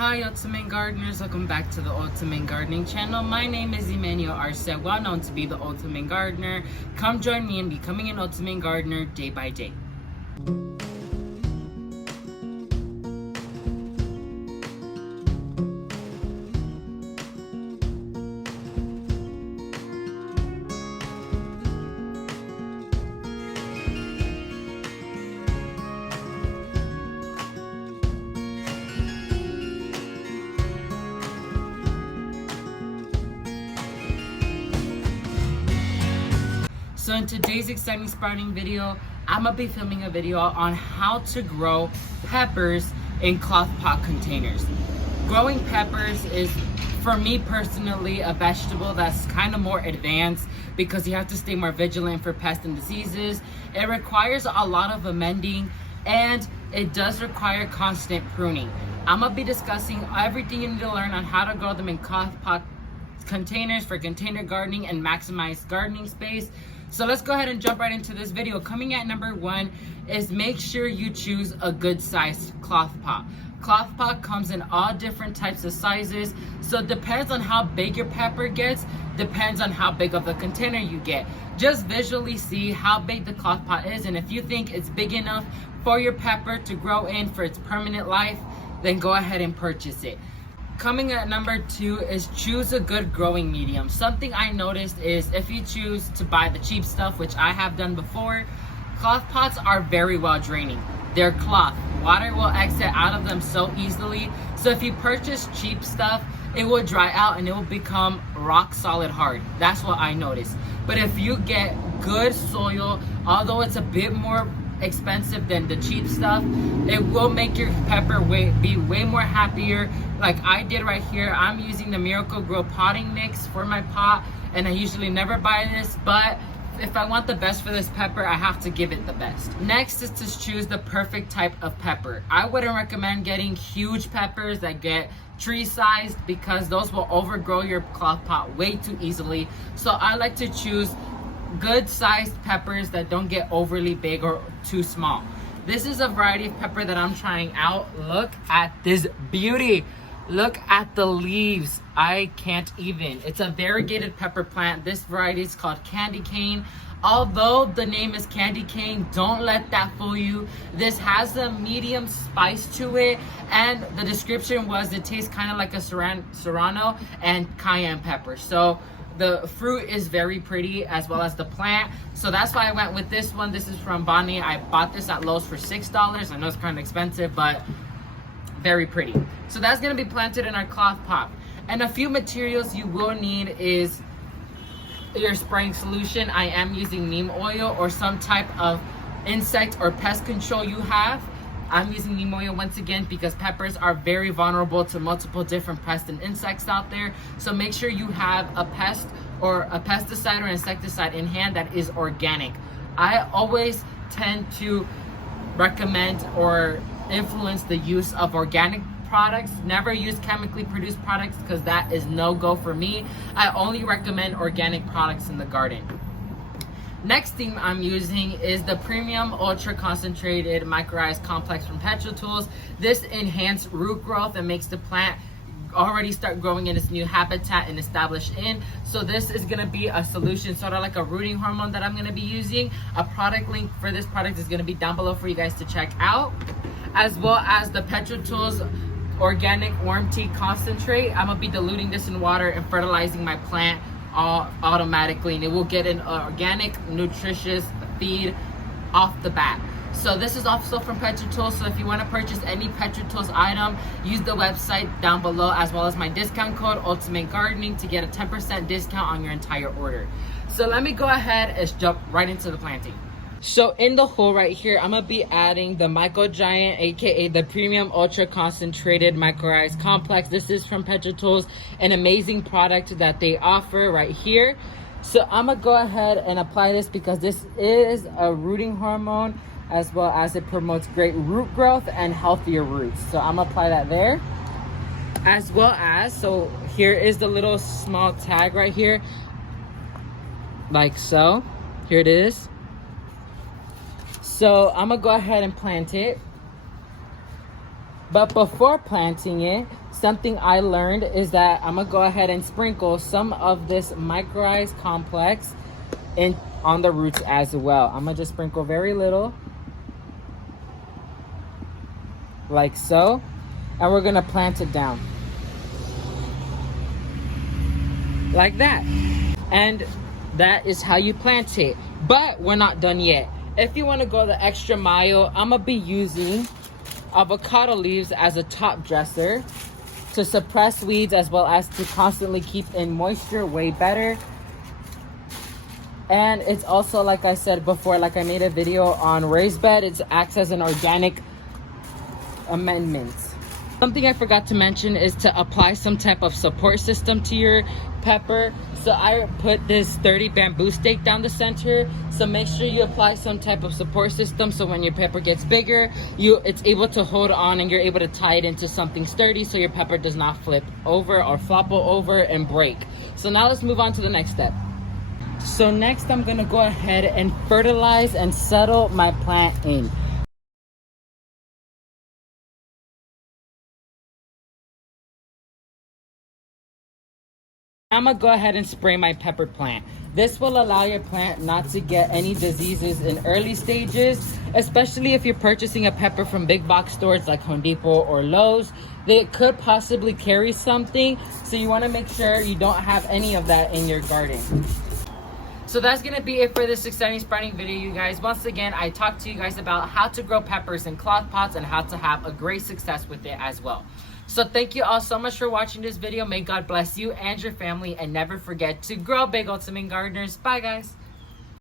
Hi Ultimate Gardeners, welcome back to the Ultimate Gardening channel. My name is Emmanuel Arce, well known to be the Ultimate Gardener. Come join me in becoming an Ultimate Gardener day by day. So in today's exciting sprouting video, I'm gonna be filming a video on how to grow peppers in cloth pot containers. Growing peppers is, for me personally, a vegetable that's kind of more advanced because you have to stay more vigilant for pests and diseases. It requires a lot of amending and it does require constant pruning. I'm gonna be discussing everything you need to learn on how to grow them in cloth pot containers for container gardening and maximize gardening space. So let's go ahead and jump right into this video. Coming at number one is make sure you choose a good sized cloth pot. Cloth pot comes in all different types of sizes, so it depends on how big your pepper gets, depends on how big of a container you get. Just visually see how big the cloth pot is, and if you think it's big enough for your pepper to grow in for its permanent life, then go ahead and purchase it. Coming at number two is choose a good growing medium. Something I noticed is if you choose to buy the cheap stuff, which I have done before, cloth pots are very well draining. They're cloth. Water will exit out of them so easily. So if you purchase cheap stuff, it will dry out and it will become rock solid hard. That's what I noticed. But if you get good soil, although it's a bit more expensive than the cheap stuff, it will make your pepper be way more happier. Like I did right here, I'm using the Miracle Grow potting mix for my pot, and I usually never buy this, but if I want the best for this pepper, I have to give it the best. Next is to choose the perfect type of pepper. I wouldn't recommend getting huge peppers that get tree sized because those will overgrow your cloth pot way too easily. So I like to choose good sized peppers that don't get overly big or too small. This is a variety of pepper that I'm trying out. Look at this beauty. Look at the leaves. I can't even. It's a variegated pepper plant. This variety is called candy cane. Although the name is candy cane, don't let that fool you. This has a medium spice to it, and the description was it tastes kind of like a serrano and cayenne pepper. So the fruit is very pretty as well as the plant. So that's why I went with this one. This is from Bonnie. I bought this at Lowe's for $6. I know it's kind of expensive, but very pretty. So that's gonna be planted in our cloth pot. And a few materials you will need is your spraying solution. I am using neem oil or some type of insect or pest control you have. I'm using neem oil once again because peppers are very vulnerable to multiple different pests and insects out there. So make sure you have a pest or a pesticide or insecticide in hand that is organic. I always tend to recommend or influence the use of organic products. Never use chemically produced products because that is no-go for me. I only recommend organic products in the garden. Next thing I'm using is the Premium Ultra Concentrated Microized Complex from PetraTools. This enhanced root growth and makes the plant already start growing in its new habitat and established in. So this is gonna be a solution, sort of like a rooting hormone that I'm gonna be using. A product link for this product is gonna be down below for you guys to check out, as well as the PetraTools Organic Worm Tea Concentrate. I'm gonna be diluting this in water and fertilizing my plant automatically, and it will get an organic nutritious feed off the bat. So this is also from PetraTools. So if you want to purchase any PetraTools item, use the website down below as well as my discount code Ultimate Gardening to get a 10% discount on your entire order. So let me go ahead and jump right into the planting. So in the hole right here, I'm gonna be adding the Micro Giant, aka the Premium Ultra Concentrated Microized Complex. This is from PetraTools, an amazing product that they offer right here. So I'm gonna go ahead and apply this because this is a rooting hormone, as well as it promotes great root growth and healthier roots. So I'm gonna apply that there, as well as, so here is the little small tag right here, like so. Here it is. So I'm gonna go ahead and plant it. But before planting it, something I learned is that I'm gonna go ahead and sprinkle some of this micronized complex on the roots as well. I'm gonna just sprinkle very little, like so, and we're gonna plant it down like that. And that is how you plant it. But we're not done yet. If you want to go the extra mile, I'm gonna be using avocado leaves as a top dresser to suppress weeds, as well as to constantly keep in moisture way better. And it's also, like I said before, like I made a video on raised bed, it acts as an organic amendment. Something I forgot to mention is to apply some type of support system to your pepper. So I put this 30 bamboo stake down the center. So make sure you apply some type of support system so when your pepper gets bigger, it's able to hold on and you're able to tie it into something sturdy so your pepper does not flip over or flop over and break. So now let's move on to the next step. So next I'm gonna go ahead and fertilize and settle my plant in. I'm gonna go ahead and spray my pepper plant. This will allow your plant not to get any diseases in early stages, especially if you're purchasing a pepper from big box stores like Home Depot or Lowe's. They could possibly carry something, so you wanna make sure you don't have any of that in your garden. So that's gonna be it for this exciting sprouting video, you guys. Once again, I talked to you guys about how to grow peppers in cloth pots and how to have a great success with it as well. So thank you all so much for watching this video. May God bless you and your family, and never forget to grow big, ultimate gardeners. Bye guys.